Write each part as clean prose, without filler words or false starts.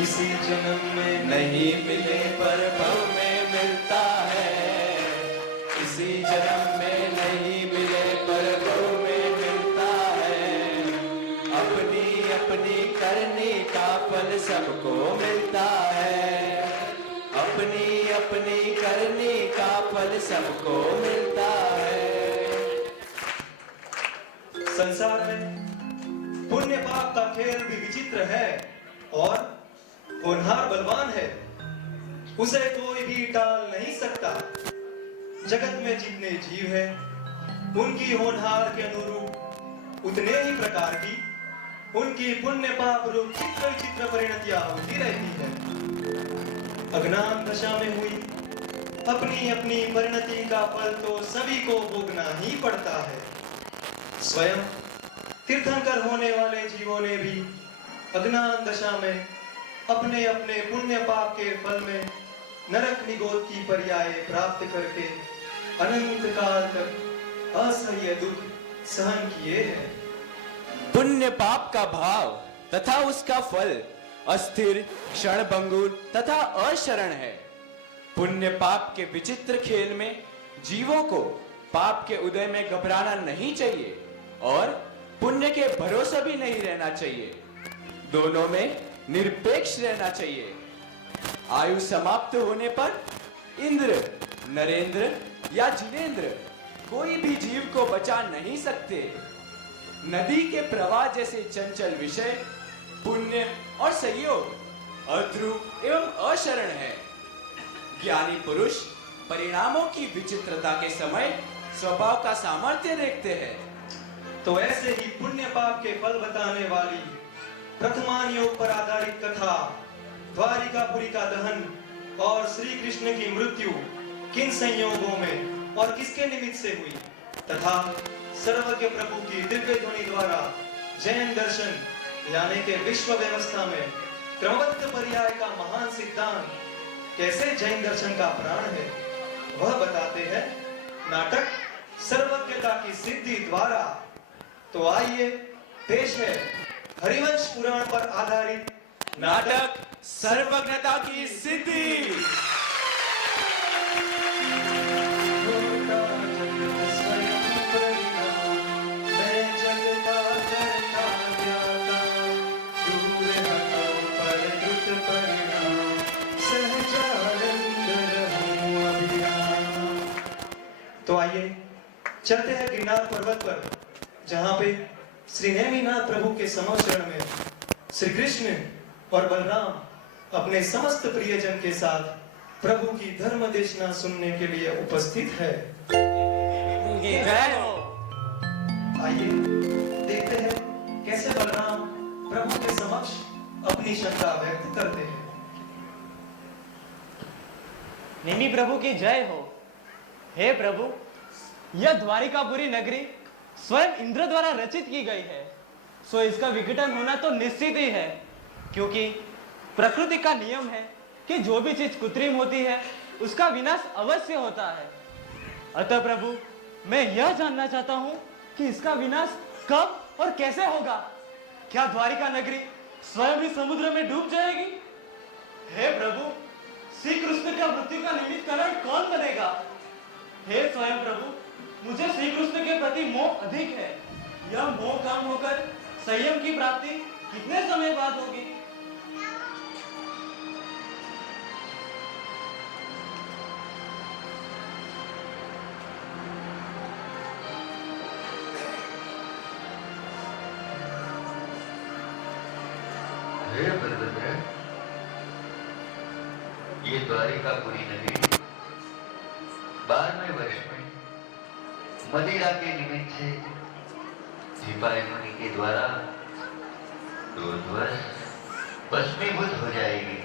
इसी जन्म में नहीं मिले पर भव में मिलता है। इसी जन्म में नहीं मिले पर भव में मिलता है। अपनी अपनी करनी का फल सबको मिलता है। अपनी अपनी करनी का फल सबको मिलता है। संसार में पुण्य पाप का खेल भी विचित्र है और होनहार बलवान है, उसे कोई भी टाल नहीं सकता। जगत में जितने जीव हैं, उनकी होनहार के अनुरूप उतने ही प्रकार की उनकी पुण्य पाप रूप चित्र विचित्र परिणतियां होती रहती है। अज्ञान दशा में हुई अपनी अपनी परिणति का फल तो सभी को भोगना ही पड़ता है। स्वयं तीर्थंकर होने वाले जीवों ने भी अज्ञान दशा में अपने अपने पुण्य पाप के फल में नरक निगोद की पर्याय प्राप्त करके अनंत काल तक असह्य दुख सहन किए हैं। पुण्य पाप का भाव तथा उसका फल अस्थिर, क्षणभंगुर तथा अशरण है। पुण्य पाप के विचित्र खेल में जीवों को पाप के उदय में घबराना नहीं चाहिए और पुण्य के भरोसे भी नहीं रहना चाहिए। दोनों में निरपेक्ष रहना चाहिए। आयु समाप्त होने पर इंद्र, नरेंद्र या जिनेंद्र कोई भी जीव को बचा नहीं सकते। नदी के प्रवाह जैसे चंचल विषय पुण्य और संयोग अध्रुव एवं अशरण है। ज्ञानी पुरुष परिणामों की विचित्रता के समय स्वभाव का सामर्थ्य देखते हैं। तो ऐसे ही पुण्य पाप के फल बताने वाली प्रथमान योग पर आधारित कथा द्वारिकापुरी का दहन और श्री कृष्ण की मृत्यु किन संयोगों में और किसके निमित्त से हुई तथा सर्वज्ञ प्रभु की दिव्य ध्वनि द्वारा जैन दर्शन यानी के विश्व व्यवस्था में क्रमबद्ध पर्याय का महान सिद्धांत कैसे जैन दर्शन का प्राण है, वह बताते हैं नाटक सर्वज्ञता की सिद्धि द्वारा। तो आइए पेश है हरिवंश पुराण पर आधारित नाटक सर्वज्ञता की सिद्धि। तो आइए चलते हैं गिरनार पर्वत पर, जहां पे श्री नेमिनाथ प्रभु के समक्षरण में श्री कृष्ण और बलराम अपने समस्त प्रियजन के साथ प्रभु की धर्म देशना सुनने के लिए उपस्थित है। आइए देखते हैं कैसे बलराम प्रभु के समक्ष अपनी शंका व्यक्त करते हैं। नेमी प्रभु की जय हो। हे प्रभु, यह द्वारिकापुरी नगरी स्वयं इंद्र द्वारा रचित की गई है, सो इसका विघटन होना तो निश्चित ही है, क्योंकि प्रकृति का नियम है कि जो भी चीज कृत्रिम होती है उसका विनाश अवश्य होता है। अतः प्रभु, मैं यह जानना चाहता हूं कि इसका विनाश कब और कैसे होगा। क्या द्वारिका नगरी स्वयं ही समुद्र में डूब जाएगी? हे प्रभु, श्री कृष्ण का मृत्यु का निमित्त कारण कौन बनेगा? हे स्वयं प्रभु, मुझे श्री कृष्ण के प्रति मोह अधिक है। यह मोह कम होकर संयम की प्राप्ति कितने समय बाद होगी? हे बलभद्र, ये द्वारिकापुरी नगरी 12वें वर्ष में मदिरा के निमित्त से सिपाही मुनि के द्वारा रोजवर्ष भस्मीभूत हो जाएगी।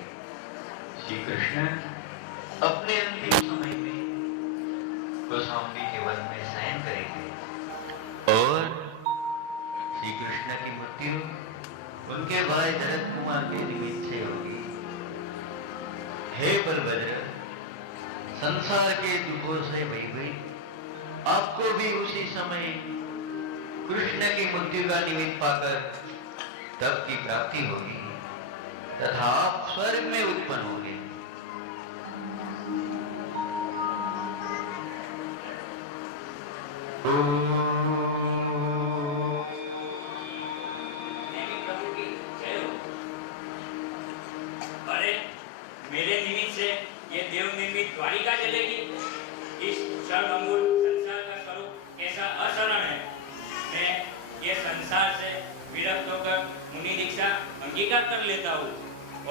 श्री कृष्ण अपने अंतिम समय में कौशाम्बी के वन में शयन करेंगे और श्री कृष्ण की मृत्यु उनके भाई जरत कुमार के निमित्त से होगी। हे बलभद्र, संसार के दुखों से भयभीत आपको भी उसी समय कृष्ण की मृत्यु का निमित्त पाकर तप की प्राप्ति होगी। तथा आप स्वर्ग में उत्पन्न होंगे। नेमी प्रभु की जय हो। अरे मेरे निमित्त से ये देव निर्मित द्वारिका जलेगी। इस क्षणभंगुर संसार का स्वरूप कैसा असाधारण है। मैं ये संसार से विरक्त होकर मुनि दीक्षा अंगीकार कर लेता हूँ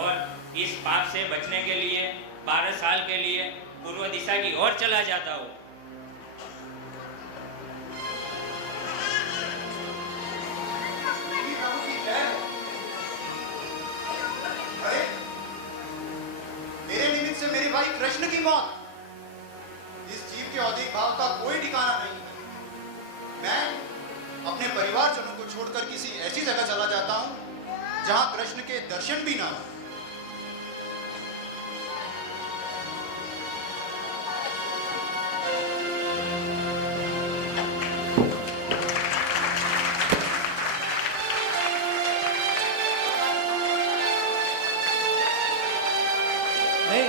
और इस पाप से बचने के लिए 12 साल के लिए पूर्व दिशा की ओर चला जाता हूँ। अरे मेरे निमित्त से मेरे भाई कृष्ण की मौत, इस जीव के औधिक भाव का कोई ठिकाना नहीं। मैं अपने परिवारजनों को छोड़कर किसी ऐसी जगह चला जाता हूं जहां कृष्ण के दर्शन भी ना हो। नहीं,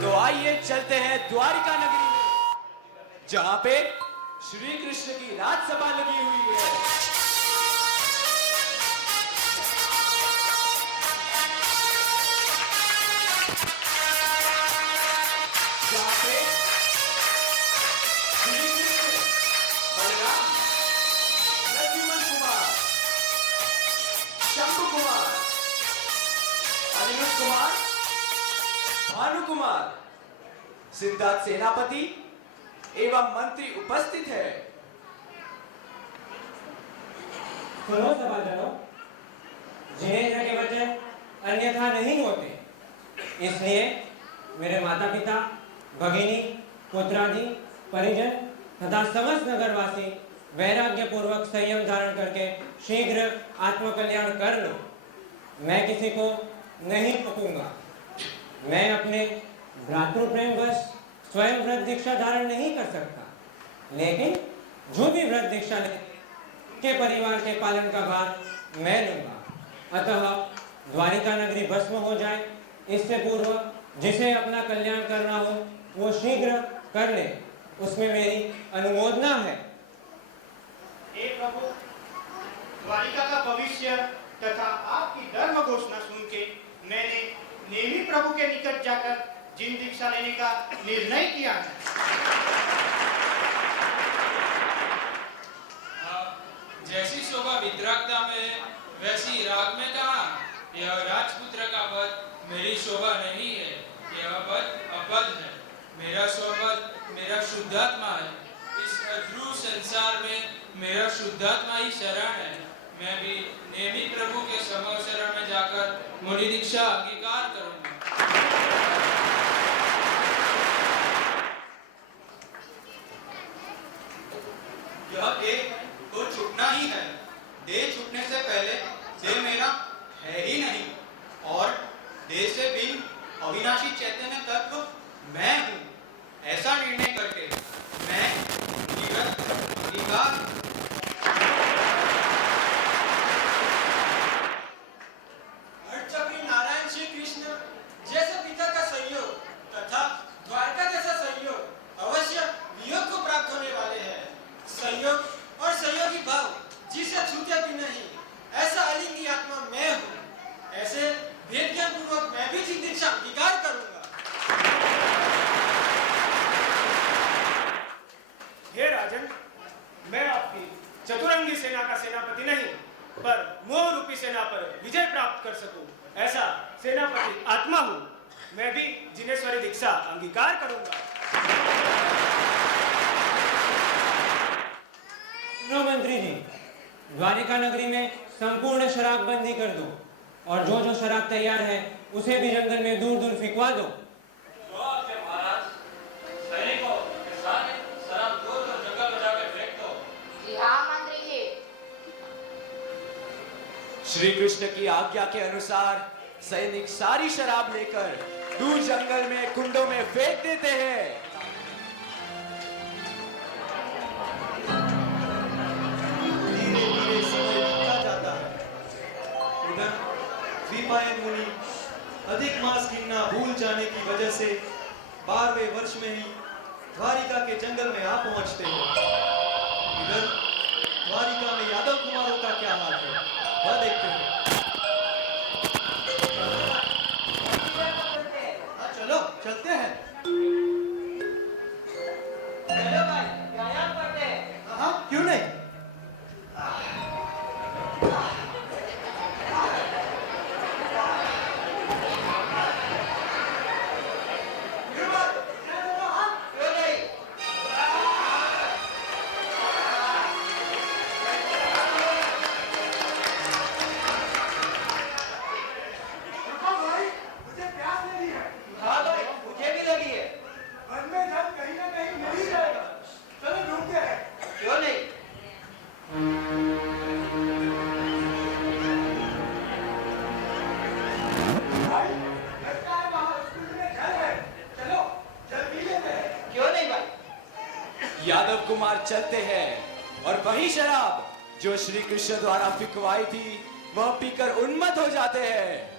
तो आइए चलते हैं द्वारिका नगरी में, जहां पे श्री कृष्ण की राजसभा लगी हुई है। जहां पे श्री कृष्ण, बलराम, लक्ष्मण कुमार, शंभु कुमार, अनिरुद्ध कुमार, भानु कुमार, सिद्धार्थ सेनापति एवं मंत्री उपस्थित है। सुनो सभाजनों, जिनेंद्र के वचन अन्यथा नहीं होते। इसलिए मेरे माता पिता, भगिनी, पुत्रादि, परिजन तथा समस्त नगरवासी वैराग्य पूर्वक संयम धारण करके शीघ्र आत्मकल्याण कर लो। मैं किसी को नहीं रोकूंगा। मैं अपने भ्रातृप्रेमवश स्वयं व्रत दीक्षा धारण नहीं कर सकता, लेकिन जो भी व्रत दीक्षा ले के परिवार के पालन का भार मैं लूंगा। अतः द्वारिका नगरी भस्म हो जाए, इससे पूर्व जिसे अपना कल्याण करना हो वो शीघ्र कर ले, उसमें मेरी अनुमोदना है। हे प्रभु, द्वारिका का भविष्य तथा आपकी धर्म घोषणा सुन के मैंने नेमी प्रभु के निकट जाकर जिन दीक्षा लेने का निर्णय किया है। जैसी शोभा विद्रागता में है, वैसी राग में कहा। यह राजपुत्र का पद मेरी शोभा नहीं है, यह पद अपद है। मेरा स्वपद मेरा शुद्धात्मा है। इस अध्रुव संसार में मेरा शुद्धात्मा ही शरण है। मैं भी नेमी प्रभु के समूह शरण में जाकर मुनि दीक्षा अंगीकार करूंगा। यह देह तो छूटना ही है। देह छूटने से पहले देह मेरा है ही नहीं, और देह से भिन्न अविनाशी चैतन्य तत्व मैं हूँ। ऐसा निर्णय करके मैं निगत अर्चक्री नारायण श्री कृष्ण जैसे पिता का संयोग तथा द्वारका जैसा संयोग अवश्य वियोग को प्राप्त होने वाले हैं। संयोग और संयोगी भाव जिसे छूटे भी नहीं, ऐसा अलिंगी आत्मा मैं हूँ। ऐसे भेद ज्ञान पूर्वक मैं भी जिन दीक्षा अंगीकार करूंगा। हे राजन, मैं आपकी चतुरंगी सेना का सेनापति नहीं, पर मोह रूपी सेना पर विजय प्राप्त कर सकूं, ऐसा सेनापति आत्मा हूँ। मैं भी जिनेश्वरी दीक्षा अंगीकार करूंगा। सुनो मंत्री जी, द्वारिका नगरी में संपूर्ण शराबबंदी कर दो, और जो जो शराब तैयार है उसे भी जंगल में दूर दूर फिकवा दो। श्री कृष्ण की आज्ञा के अनुसार सैनिक सारी शराब लेकर दूर जंगल में कुंडों में फेंक देते हैं। धीरे धीरे समय बीतता जाता है। उधर द्विपायन मुनि अधिक मास गिनना भूल जाने की वजह से 12वें वर्ष में ही द्वारिका के जंगल में आ पहुंचते हैं। इधर द्वारिका में यादव कुमारों का क्या हाल है वह देखते हैं। चलो चलते हैं। चलो भाई व्यायाम करते हैं। हाँ क्यों नहीं। हाँ भाई मुझे भी लगी है। क्यों नहीं। क्यों नहीं भाई। यादव कुमार चलते हैं और वही शराब जो श्री कृष्ण द्वारा फिकवाई थी वह पीकर उन्मत्त हो जाते हैं।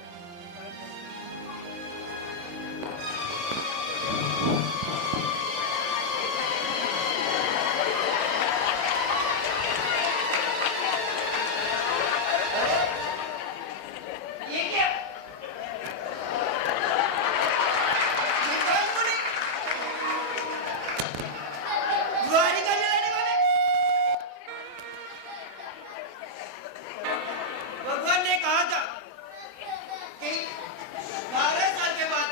ये क्या। द्वारिका जलाने वाले। भगवान ने कहा था कि 12 साल के बाद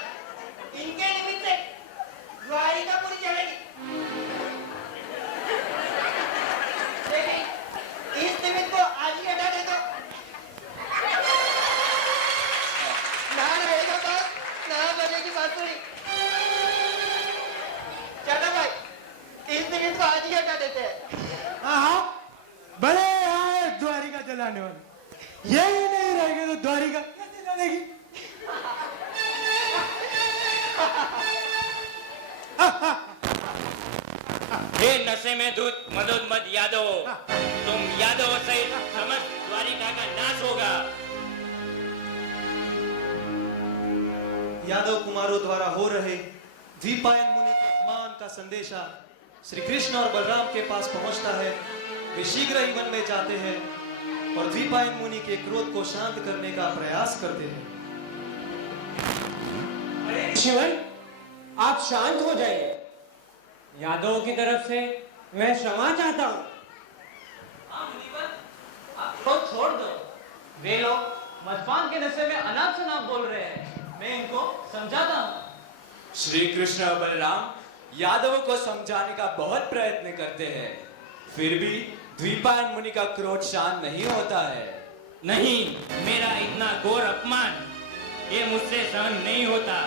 इनके निमित्त से द्वारिका पूरी जलेगी। लेकिन इस निमित्त को आज ही हटा दे दो। ना रहेगा बात ना बजेगी बांसुरी। चलो भाई इस निमित्त को आज ही हटा देते हैं। हाँ बड़े आए द्वारिका जलाने वाले। यही नहीं रहेंगे तो द्वारिका कैसे जलेगी। हे नशे में धुत मदोन्मद यादव, तुम यादव सहित समस्त द्वारिका का नाश होगा। यादव कुमारों द्वारा हो रहे द्विपायन मुनि के अपमान का संदेशा श्री कृष्ण और बलराम के पास पहुंचता है। वे शीघ्र ही वन में जाते हैं और द्विपायन मुनि के क्रोध को शांत करने का प्रयास करते हैं। शिवन आप शांत हो जाइए। यादवों की तरफ से मैं क्षमा चाहता हूँ। हाँ मुनिवर, आप को छोड़ दो। वे लोग मद्यपान के नशे में अनाप शनाप बोल रहे हैं। मैं इनको समझाता हूँ। श्री कृष्ण और बलराम यादवों को समझाने का बहुत प्रयत्न करते हैं, फिर भी द्विपायन मुनि का क्रोध शांत नहीं होता है। नहीं, मेरा इतना घोर अपमान ये मुझसे सहन नहीं होता।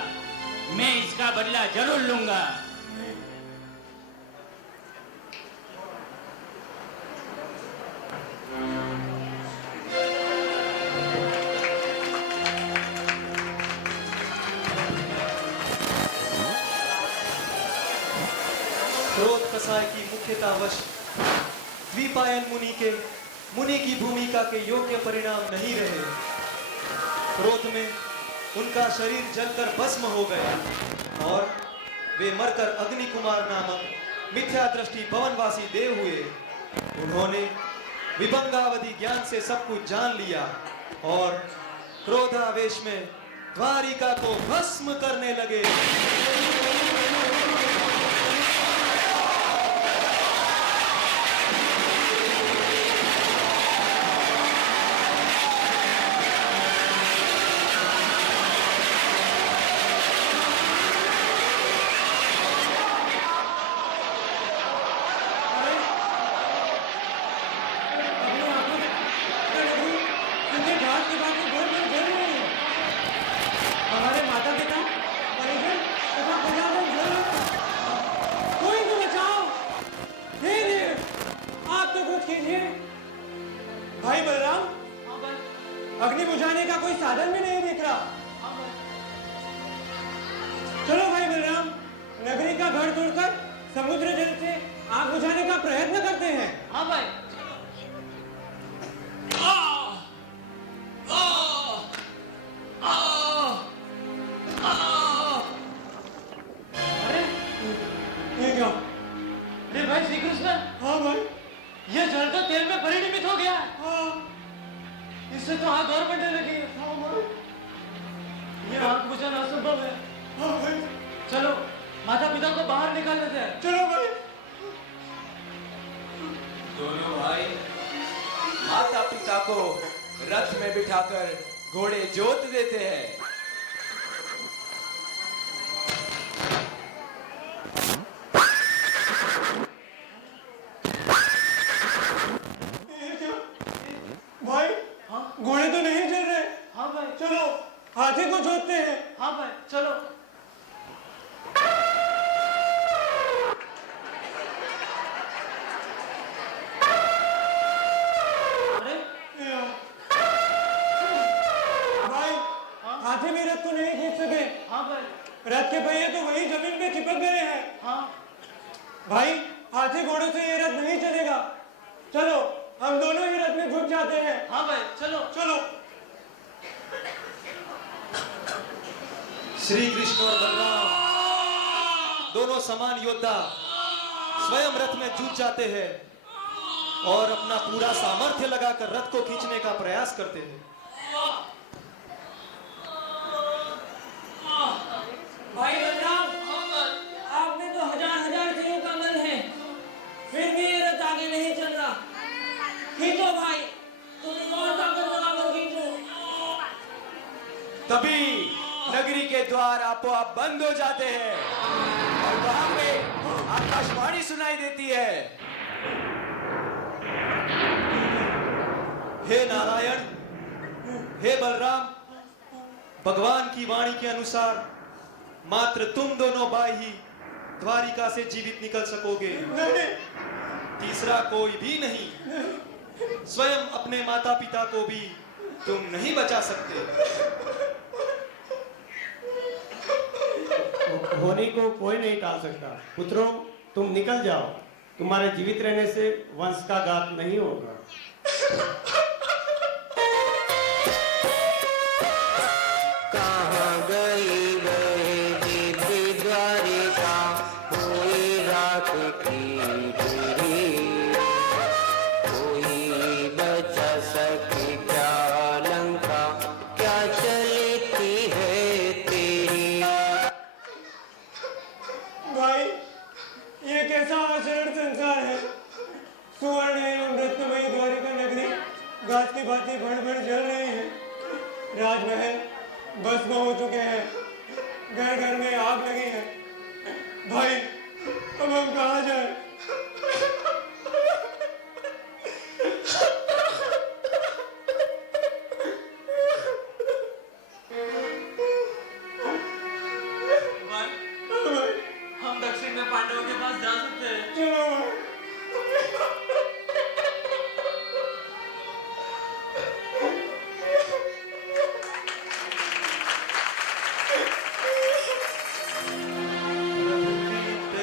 मैं इसका बदला जरूर लूंगा। क्रोध कसाय की मुख्यता वश द्विपायन मुनि की भूमिका के योग्य परिणाम नहीं रहे। क्रोध में उनका शरीर जलकर भस्म हो गया और वे मरकर अग्नि कुमार नामक मिथ्या दृष्टि भवनवासी देव हुए। उन्होंने विभंगावधि ज्ञान से सब कुछ जान लिया और क्रोधावेश में द्वारिका को भस्म करने लगे। हमारे माता पिता परिजन तथा प्रजाजन कोई तो बचाओ। हे देव आप तो कुछ कीजिए। भाई बलराम अग्नि बुझाने का कोई साधन भी नहीं दिख रहा। चलो भाई बलराम, नगरी का घर तोड़कर समुद्र जल से आग बुझाने का प्रयत्न करते हैं। हाँ भाई। अरे ये क्या? अरे भाई श्री कृष्ण, हाँ भाई। ये जल तो तेल में परिणमित हो गया। हाँ। इससे तो आग और बढ़ने लगी है। हाँ भाई। ये आग बुझाना असंभव है। हाँ भाई। चलो माता पिता को बाहर निकाल लेते हैं। चलो भाई। दोनों भाई माता पिता को रथ में बिठाकर घोड़े जोत देते हैं। ये क्या? भाई, घोड़े तो नहीं चल रहे। हाँ भाई। चलो हाथी को जोतते हैं। हाँ भाई चलो। अरे भाई, हाथी भी रथ को नहीं खींच सके। हाँ भाई। रथ के पहिए तो वही जमीन पे चिपक गए हैं। हाँ भाई, हाथी घोड़ों से ये रथ नहीं चलेगा। चलो हम दोनों ही रथ में घुस जाते हैं। हाँ भाई चलो। चलो। श्री कृष्ण और बलराम दोनों समान योद्धा स्वयं रथ में जूझ जाते हैं और अपना पूरा सामर्थ्य लगाकर रथ को खींचने का प्रयास करते हैं। भाई बलराम, आप में तो हजार सिरों का बल है, फिर भी ये रथ आगे नहीं चल रहा। खींचो भाई, तुम और ताकत लगाकर खींचो। तभी नगरी के द्वार आपो आप बंद हो जाते हैं और वहां पे आकाशवाणी सुनाई देती है। हे नारायण, हे बलराम, भगवान की वाणी के अनुसार मात्र तुम दोनों भाई ही द्वारिका से जीवित निकल सकोगे। तीसरा कोई भी नहीं। स्वयं अपने माता पिता को भी तुम नहीं बचा सकते। होनी को कोई नहीं टाल सकता। पुत्रों, तुम निकल जाओ। तुम्हारे जीवित रहने से वंश का घात नहीं होगा। कहाँ गई दिव्य द्वारिका, कोई रात की तेरी, कोई बचा सके क्या लंका, क्या चलती है तेरी। भाई, ये कैसा आचरण संसार है। सुवर्ण एवं रत्नमयी द्वारिका नगरी घास की भांति भड़ जल रही है। राजमहल भस्म हो चुके हैं, घर घर में आग लगी है। भाई, अब हम कहाँ जाएं? हम दक्षिण में पांडवों के पास जा सकते हैं। चलो भाई।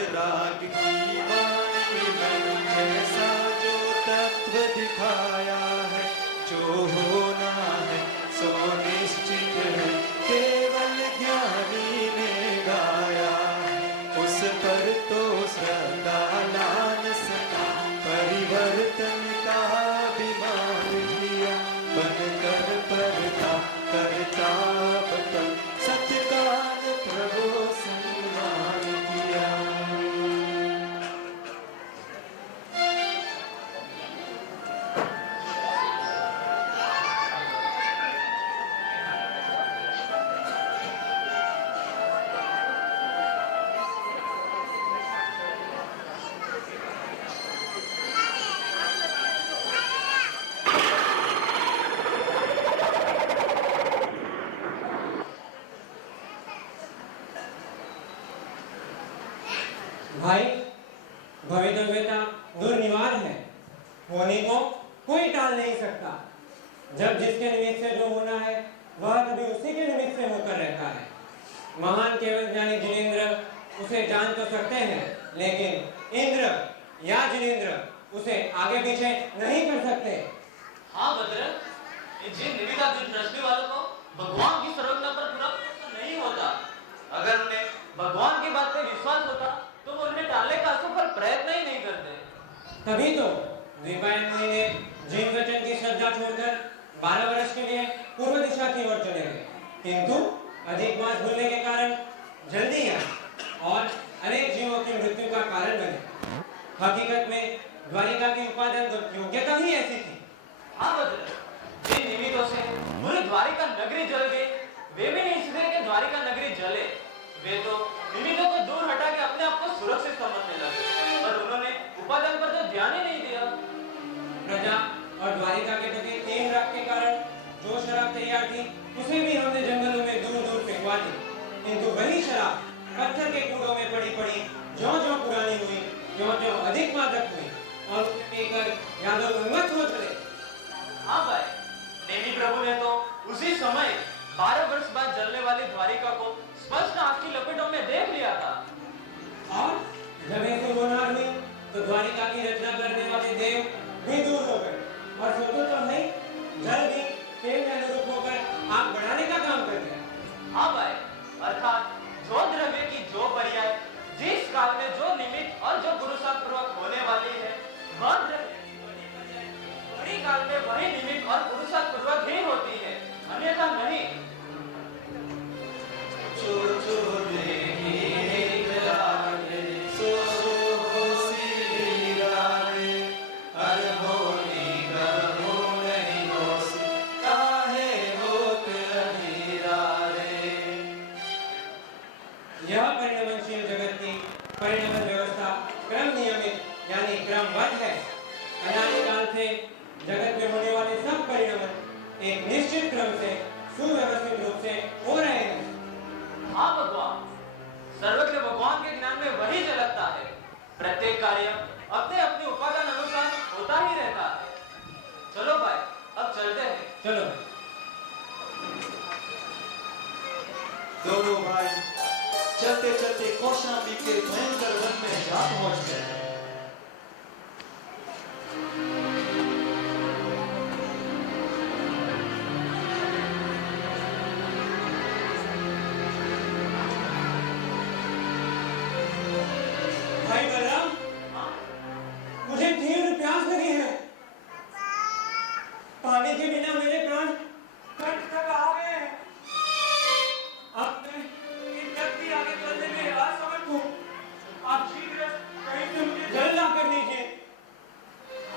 राग की वाणी में जैसा जो तत्व दिखाया है, जो होना है सो निश्चित है, केवल ज्ञानी ने गाया है। उस पर तो श्रद्धा ला न सका, परिवर्तन का अभिमान किया, बनकर परता करता बतल, सत्काल प्रभु सम्मान किया। भाई, भवितव्यता दुर्निवार है। होने को कोई टाल नहीं सकता। जब जिसके निमित्त से जो होना है वह कभी उसी के निमित्त से होकर रहता है। महान केवल ज्ञानी जिनेंद्र उसे जान तो सकते हैं, लेकिन इंद्र या जिनेंद्र उसे आगे पीछे नहीं कर सकते। हाँ भद्र, जिन निविदाधीन दृष्टि वालों को भगवान की सर्वज्ञता पर पूरा भरोसा नहीं होता, अगर उन्हें भगवान की बात पे विश्वास होता तो वो उन्हें टालने का असफल प्रयत्न ही नहीं करते। तभी तो द्विपायन मुनि ने जिन वचन की श्रद्धा छोड़कर 12 वर्ष के लिए पूर्व दिशा की ओर चले गए, किंतु अधिक मास भूलने के कारण जल्दी आई और अनेक जीवों की मृत्यु का कारण बने। हकीकत में द्वारिका की उपादान योग्यता ही ऐसी थी। हाँ भद्र, जिन निमित्तों से पूरी द्वारिका नगरी जल गई, वे भी नहीं इसलिए कि द्वारिका नगरी जले, वे तो निमित्तों को दूर हटा के अपने आप को सुरक्षित समझने लगे, पर उन्होंने उपादान पर तो ध्यान ही नहीं दिया। प्रजा और द्वारिका के प्रति 3 राग के कारण जो शराब तैयार थी उसे भी हमने जंगलों में दूर दूर फेंकवा दी, किंतु वही शराब पत्थर के कूड़ों में पड़ी पड़ी ज्यों-ज्यों पुरानी हुई, ज्यों-ज्यों अधिक मादक हुई और उसे पीकर यादव उन्मत्त हो चले। हाँ भाई, नेमी प्रभु ने तो उसी समय 12 वर्ष बाद जलने वाली द्वारिका को स्पष्ट आँख की लपेटों में देख लिया था। और जब ऐसी होनार हुई तो द्वारिका की रचना करने वाले देव भी दूर हो गए और सोचो तो नहीं, जल भी तेल में अनुरूप होकर आग बढ़ाने का काम कर दिया। हाँ भाई, अर्थात जो द्रव्य की जो पर्याय जिस काल में जो निमित्त और जो पुरुषार्थ पूर्वक होने वाली है, वह द्रव्य की बड़ी पर्याय बड़ी काल में वही निमित्त और पुरुषार्थ पूर्वक ही होती है, अन्यथा नहीं। यह परिणमनशील जगत की परिणमन व्यवस्था क्रम नियमित यानी क्रमबद्ध है। अनादिकाल से जगत में होने वाले सब परिणमन एक निश्चित क्रम से सुव्यवस्थित रूप से हो रहे हैं। हाँ भगवान, सर्वज्ञ भगवान के ज्ञान में वही झलकता है। प्रत्येक कार्य अपने अपने उपादान अनुसार होता ही रहता है। चलो भाई, अब चलते हैं। चलो। दोनों भाई चलते चलते कौशाम्बी के भयंकर वन में जा पहुंच गए। भाई बलराम, मुझे तीव्र प्यास लगी है। पानी के बिना मेरे प्राण कंठ तक आ गए हैं। अब मैं इन तक भी आगे चलने में असमर्थ हूँ। आप शीघ्र कहीं से मुझे जल ला कर दीजिए।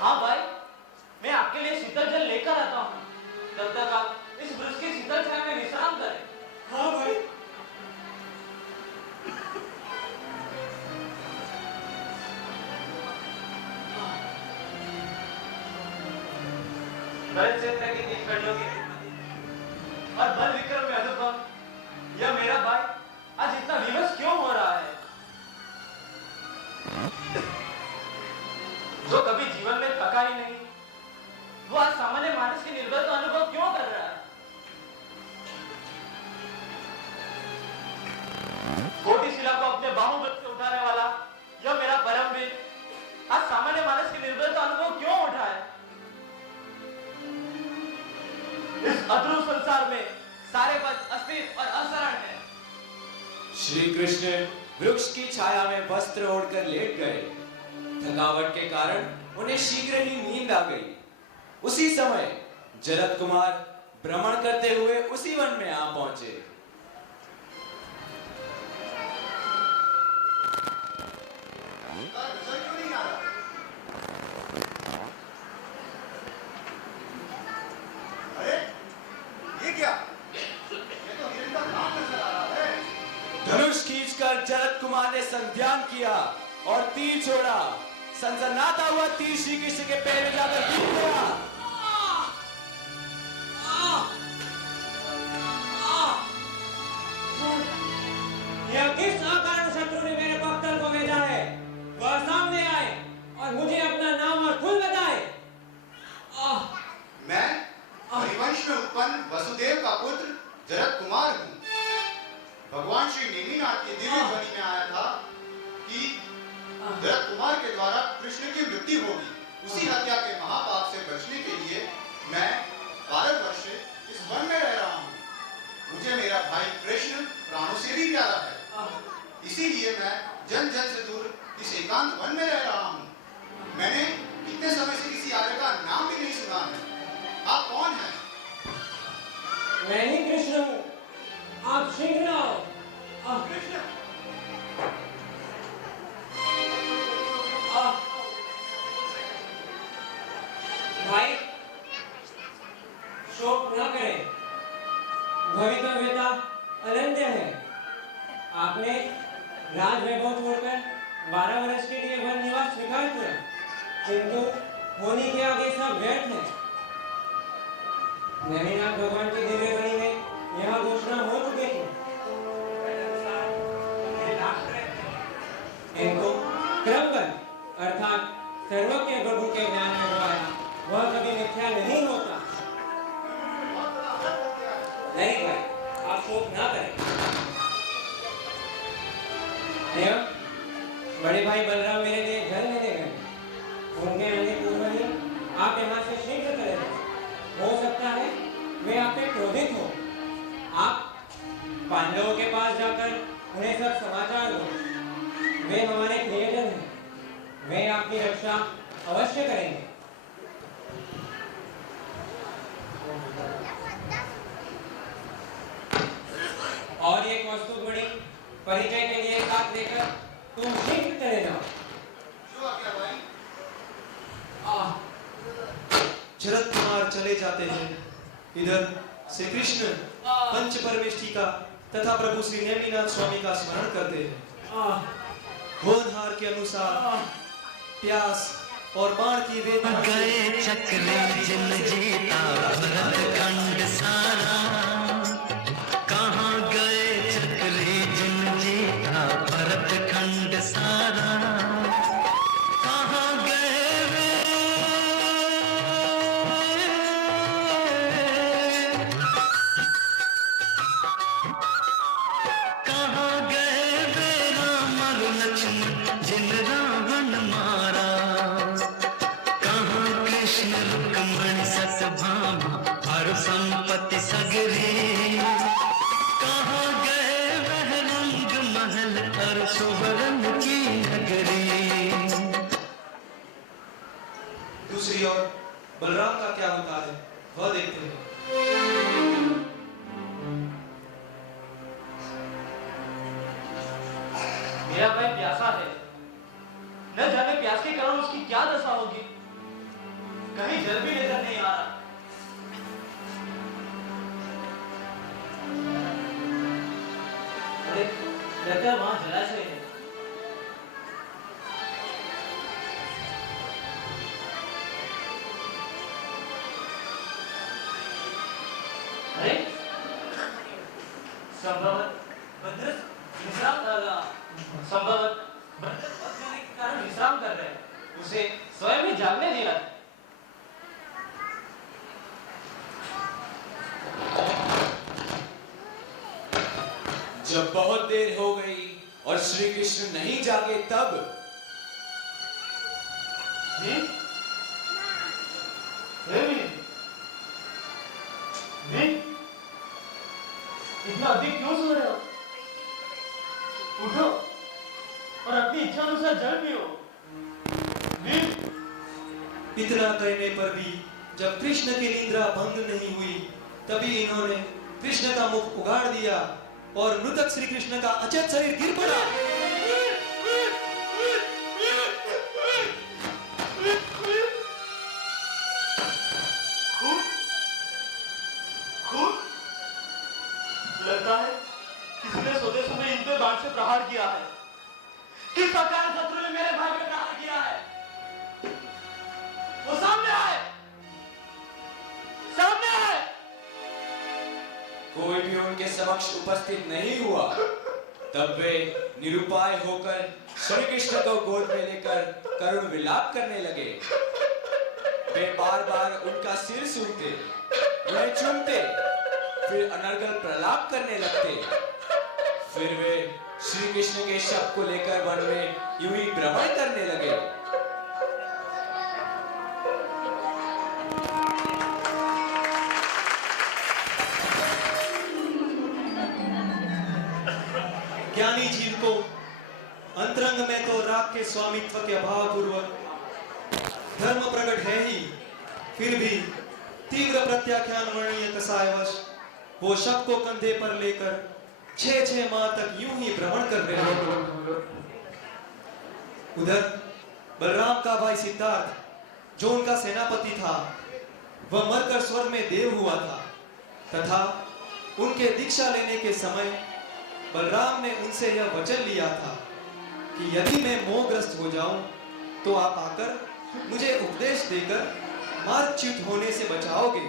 हाँ भाई, मैं आपके लिए शीतल जल लेकर आता हूँ। तब तक आप इस वृक्ष की शीतल छाया में विश्राम करें। हाँ भाई। बल क्षेत्र की 3 खंडों की और बल विक्रम में अनुपम यह मेरा भाई आज इतना विवश क्यों हो रहा है? जो कभी जीवन में थका ही नहीं, वो आज सामान्य मानस की निर्बलता अनुभव क्यों कर रहा है? कोटि शिला को अपने बाहुबल से उठाने वाला यह मेरा परमवीर आज सामान्य मानस की निर्बलता अनुभव क्यों उठा है? इस अध्रुव संसार में सारे पद अस्थिर और असरण हैं। श्री कृष्ण वृक्ष की छाया में वस्त्र ओढ़कर लेट गए। थकावट के कारण उन्हें शीघ्र ही नींद आ गई। उसी समय जरद कुमार भ्रमण करते हुए उसी वन में आ पहुंचे। धनुष खींचकर जरद कुमार ने संध्यान किया और तीर छोड़ा। सनसनाता हुआ तीर श्री कृष्ण के पैर में जाकर गिर गया। यह किस अकारण शत्रु ने मेरे पक्तल को भेजा है? वह सामने आए और मुझे अपना नाम और कुल बताए। मैं? भाई शोक न करें, भवितव्यता अनन्य है। आपने राज वैभव छोड़कर 12 वर्ष के लिए वन निवास स्वीकार किया, किंतु होने के आगे सब व्यर्थ है। नेमिनाथ भगवान की दिव्य वाणी में यह घोषणा हो चुकी है। इनको क्रमबद्ध अर्थात सर्वज्ञ प्रभु के ज्ञान में डुबाया, वह कभी मिथ्या नहीं होता। नहीं भाई, आप शोक ना करें। एवं बड़े भाई बलराम मेरे लिए घर में दे गए, उनके आने पूर्व ही आप यहाँ से शीघ्र चले जाएं। हो सकता है वे आप पे क्रोधित हो। आप पांडवों के पास जाकर उन्हें सब समाचार दो। वे हमारे प्रियजन हैं, वे आपकी रक्षा अवश्य करेंगे। और ये कौस्तुभ मणि परिचय के लिए साथ लेकर तुम शीघ्र चले जाओ। शरद कुमार चले जाते हैं। इधर श्री कृष्ण पंच परमेष्ठी का तथा प्रभु श्री नेमिनाथ स्वामी का स्मरण करते हैं। होनहार के अनुसार प्यास और बाण की वेदना गए चक्रे जिन जीता भरत खंड सारा, कहाँ गए चक्रे जिन जीता भरत खंड सारा, कहाँ गए वे कहाँ गए वे राम और लक्ष्मण जिन रावण मारा, कहाँ कृष्ण रुक्मणी सत्यभामा और संपत्ति सगरे, कहाँ गए वह रंग महल और सुवर्ण की नगरी। दूसरी ओर बलराम का क्या होता है वह देखते हैं। मेरा भाई प्यासा है, न जाने प्यास के कारण उसकी क्या दशा होगी। कहीं जल भी नजर नहीं आ रहा। अरे लगता है वहां जलाशय है। अरे संभवत भद्र के कारण विश्राम कर रहे हैं, उसे स्वयं ही जागने दिया। जब बहुत देर हो गई और श्री कृष्ण नहीं जागे तब इतना अधिक क्यों सो रहे हो? उठो और अपनी इच्छा अनुसार जल पियो। इतना कहने पर भी जब कृष्ण की निद्रा भंग नहीं हुई, तभी इन्होंने कृष्ण का मुख उगाड़ दिया और मृतक श्री कृष्ण का अचेत शरीर गिर पड़ा। लगता है किसी ने सोते समय इन पे बाण से प्रहार किया है। किस अकाल शत्रु ने मेरे भाई पे प्रहार किया है? वो सामने आए, सामने आए। कोई भी उनके समक्ष उपस्थित नहीं हुआ। तब वे निरुपाय होकर श्री कृष्ण को गोद में लेकर करुण विलाप करने लगे। वे बार बार उनका सिर सूंघते, उन्हें चूमते, फिर अनर्गल प्रलाप करने लगते। फिर वे श्री कृष्ण के शव को लेकर वन में यूं ही भ्रमण करने लगे। ज्ञानी जीव को अंतरंग में तो राग के स्वामित्व के अभाव पूर्वक धर्म प्रकट है ही, फिर भी तीव्र प्रत्याख्यान वर्णीय कसायवश वो शव को कंधे पर लेकर 6 माह तक यूं ही भ्रमण कर रहे हैं। उधर बलराम का भाई सिद्धार्थ, जो उनका सेनापति था, वह मरकर स्वर्ग में देव हुआ था तथा उनके दीक्षा लेने के समय बलराम ने उनसे यह वचन लिया था कि यदि मैं मोहग्रस्त हो जाऊं तो आप आकर मुझे उपदेश देकर मार्गच्युत होने से बचाओगे।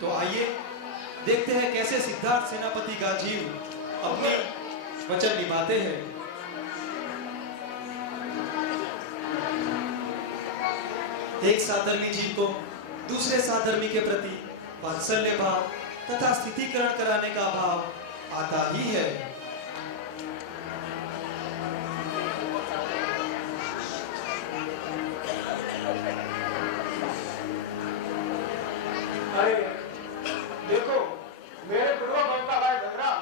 तो आइए देखते हैं कैसे सिद्धार्थ सेनापति का जीव अपनी वचन निभाते हैं। एक साधर्मी जीव को दूसरे साधर्मी के प्रति वात्सल्य भाव तथा स्थितिकरण कराने का भाव आता ही है। अरे देखो, मेरे पूर्व गांव का भाई बलराम,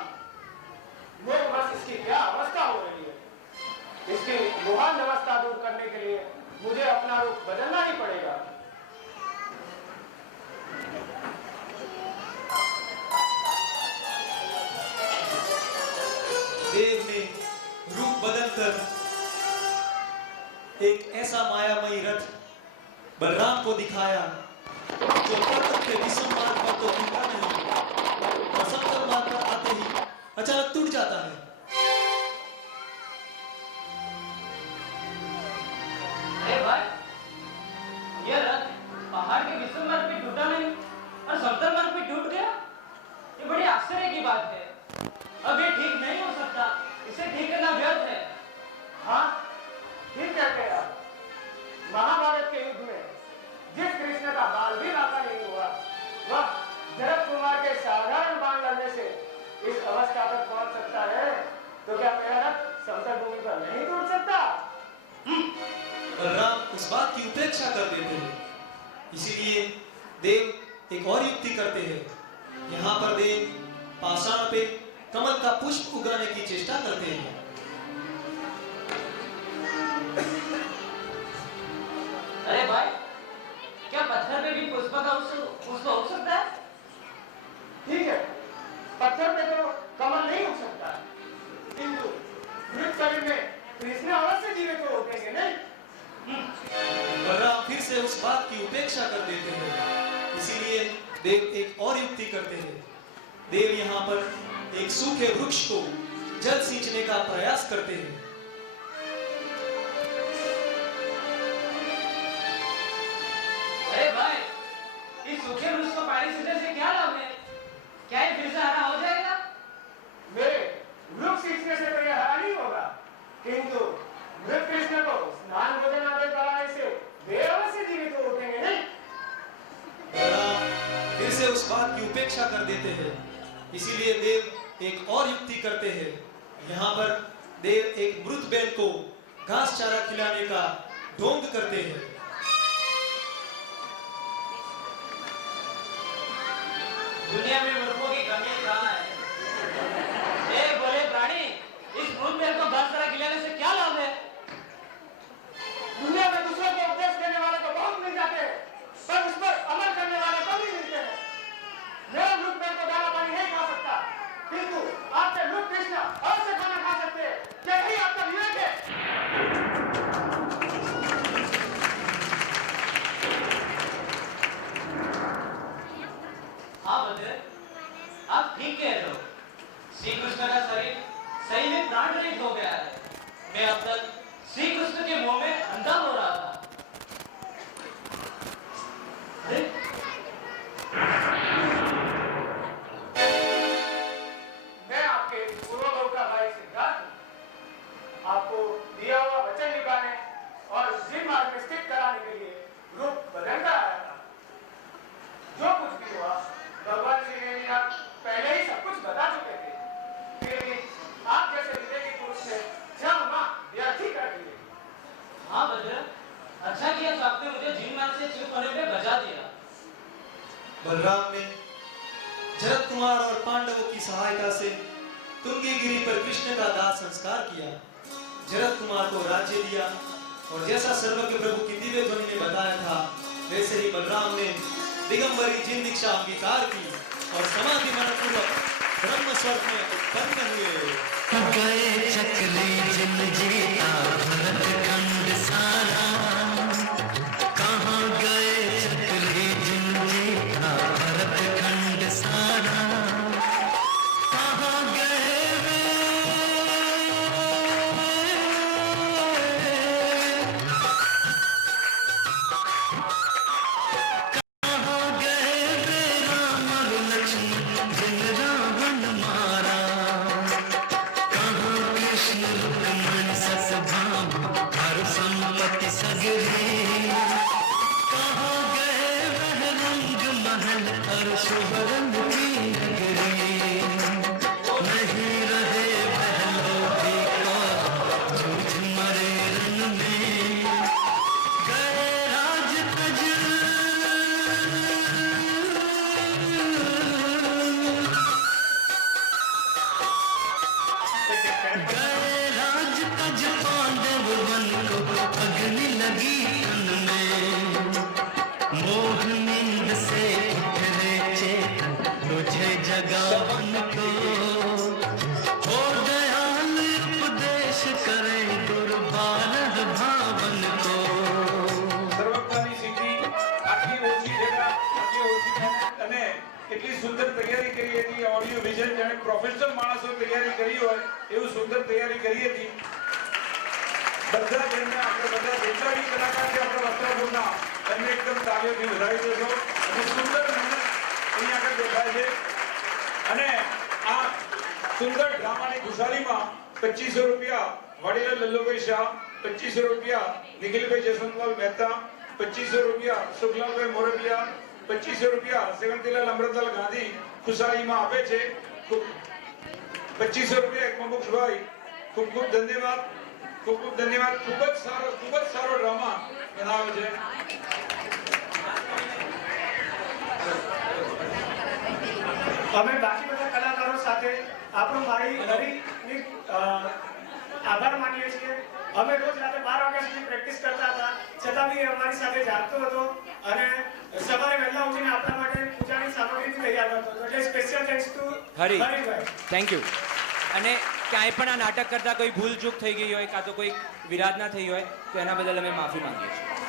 लोग बस इसकी क्या अवस्था हो रही है। इसकी गुहान अवस्था दूर करने के लिए मुझे अपना रूप बदलना ही पड़ेगा। देव ने रूप बदलकर एक ऐसा मायामयी रथ बलराम को दिखाया जो पर्वत के विषम मार्ग पर तो टूटा नहीं और समतल मार्ग पर आते ही अचानक टूट जाता है। अरे भाई, ये रथ पहाड़ के विषम मार्ग पे टूटा नहीं और समतल मार्ग पे टूट गया। ये बड़ी आश्चर्य की बात है। अब ये ठीक नहीं हो सकता, इसे ठीक करना व्यर्थ है। हाँ, ठीक कहते हैं आप। महाभारत के युद्ध में जिस कृष्ण का बाल भी बाका नहीं हुआ, वह जरक कुमार के साधारण बाण लगने से इस अवस्था तक पहुंच सकता है, तो क्या मेरा रथ समतल भूमि पर नहीं टूट सकता? बलराम उस बात की उपेक्षा कर देते हैं। इसीलिए देव एक और युक्ति करते हैं। यहाँ पर देव पाषाण पे कमल का पुष्प उगाने की चेष्टा करते हैं। अरे भाई, क्या पत्थर पे भी पुष्प का पुष्प हो सकता है? ठीक है, पत्थर पे तो कमल नहीं उग सकता, किंतु मृत शरीर में कृष्ण अवश्य जीवित हो उठेंगे, नहीं? बलराम फिर से उस बात की उपेक्षा कर देते हैं। इसीलिए देव एक और युक्ति करते हैं। देव यहाँ पर एक सूखे वृक्ष को जल सींचने का प्रयास करते हैं। अरे भाई, इस सूखे वृक्ष को पानी सींचने से क्या लाभ है? क्या ये फिर से हरा हो जाएगा? मेरे वृक्ष सींचने से तो यह हरा नहीं होगा, किंतु मृत कृष्ण को स्नान भोजन आदि कराने से वे अवश्य जीवित हो उठेंगे, नहीं? बलराम फिर से उस बात की उपेक्षा कर देते हैं। इसीलिए देव एक और युक्ति करते हैं। यहाँ पर देव एक मृत बैल को घास चारा खिलाने का ढोंग करते हैं। दुनिया में मूर्खों की कमी कहाँ है? ए बोले प्राणी, इस मृत बैल को घास चारा खिलाने से क्या लाभ है? दुनिया में दूसरों को उपदेश देने वाले को बहुत मिल जाते हैं, पर उस पर अमल करने वाले कम ही मिलते हैं। मेरा मृत बैल को दाना पानी नहीं खा सकता, किंतु आपके मृत कृष्ण अवश्य खाना खा सकते हैं। क्या यही आपका विवेक है? हाँ भद्र, आप ठीक कह रहे हो। श्री कृष्ण का शरीर सही में प्राण रहित हो गया है। मैं अब तक श्री कृष्ण के मुंह में अंधा हो रहा था। अरे मैं आपके पूर्वगौ का भाई सिद्धार्थ हूं। आपको दिया हुआ वचन निभाने और जिन मार्ग में स्थित कराने के लिए रूप बदलता आया था। जो कुछ भी हुआ, भगवान श्री नेमिनाथ पहले ही सब कुछ बता चुके थे, फिर भी आप जैसे विवेकी पुरुष ने क्षमा व्यर्थ ही कर दिए। हाँ भद्र, अच्छा किया तो आपने मुझे जिन मार्ग से चुप होने पे बचा दिया। बलराम ने जरक कुमार और पांडवों की सहायता से तुंगीगिरी पर कृष्ण का दाह संस्कार किया। जरक कुमार को राज्य दिया और जैसा सर्वज्ञ प्रभु की दिव्य ध्वनि ने बताया था, वैसे ही बलराम ने दिगंबरी जिन दीक्षा अंगीकार की और समाधि मन पूर्वक ब्रह्म स्वर्ग में उत्पन्न हुए। गए चक्री जिन जीता भरत खंड सारा, कहाँ गए चक्री जिन जीता मोह नींद से उठ रे चेतन, तुझे जगावन को। ओ दयाल उपदेश करे दुर्बालक भावन को। સર્વજ્ઞાની સિદ્ધિ આટલી ઓછી જગ્યા, આટલી ઓછી મહેનત અને એટલી સુંદર તૈયારી કરી હતી. ઓડિયો વિઝન જાણે પ્રોફેશનલ માણસો તૈયારી કરી હોય એવું સુંદર તૈયારી કરી હતી. બધા જ એમને આપણે બધા જેટલા બી કલાકાર છે આપણા વસ્ત્રાપુરના એમને એકદમ તાળીઓથી વધાવી દેશો. અને સુંદર મહેનત અહીં આગળ દેખાય છે. અને આ સુંદર ડ્રામાની ખુશાલીમાં 2500 રૂપિયા વાડીલાલ લલ્લુભાઈ શાહ, 2500 રૂપિયા નિખિલભાઈ જસવંતલાલ મહેતા, 2500 રૂપિયા શુક્લાભાઈ મોરબિયા, 2500 રૂપિયા સેવંતીલાલ અમૃતલાલ ગાંધી ખુશાલીમાં આપે છે. 2500 રૂપિયા એકમુખભાઈ. ખૂબ ખૂબ ધન્યવાદ, ખૂબ ખૂબ ધન્યવાદ. ખૂબ જ સારો ડ્રામા બનાવ્યો છે. અમે બાકી બધા કલાકારો સાથે આપણું મારી હરીની આભાર માનીએ છીએ. અમે રોજ રાતે 12 વાગ્યા સુધી પ્રેક્ટિસ કરતા હતા, છતાં બી અમારી સાથે જાગતો હતો અને સવારે વહેલા ઉઠીને આપણા માટે પૂજાની સામગ્રી તૈયાર કરતો હતો. એટલે special thanks to Haribhai. Thank you. અને ક્યાંય પણ આ નાટક કરતા કોઈ ભૂલ ચૂક થઈ ગઈ હોય કાં તો કોઈ વિરાધના થઈ હોય તો એના બદલ અમે માફી માંગીએ છીએ.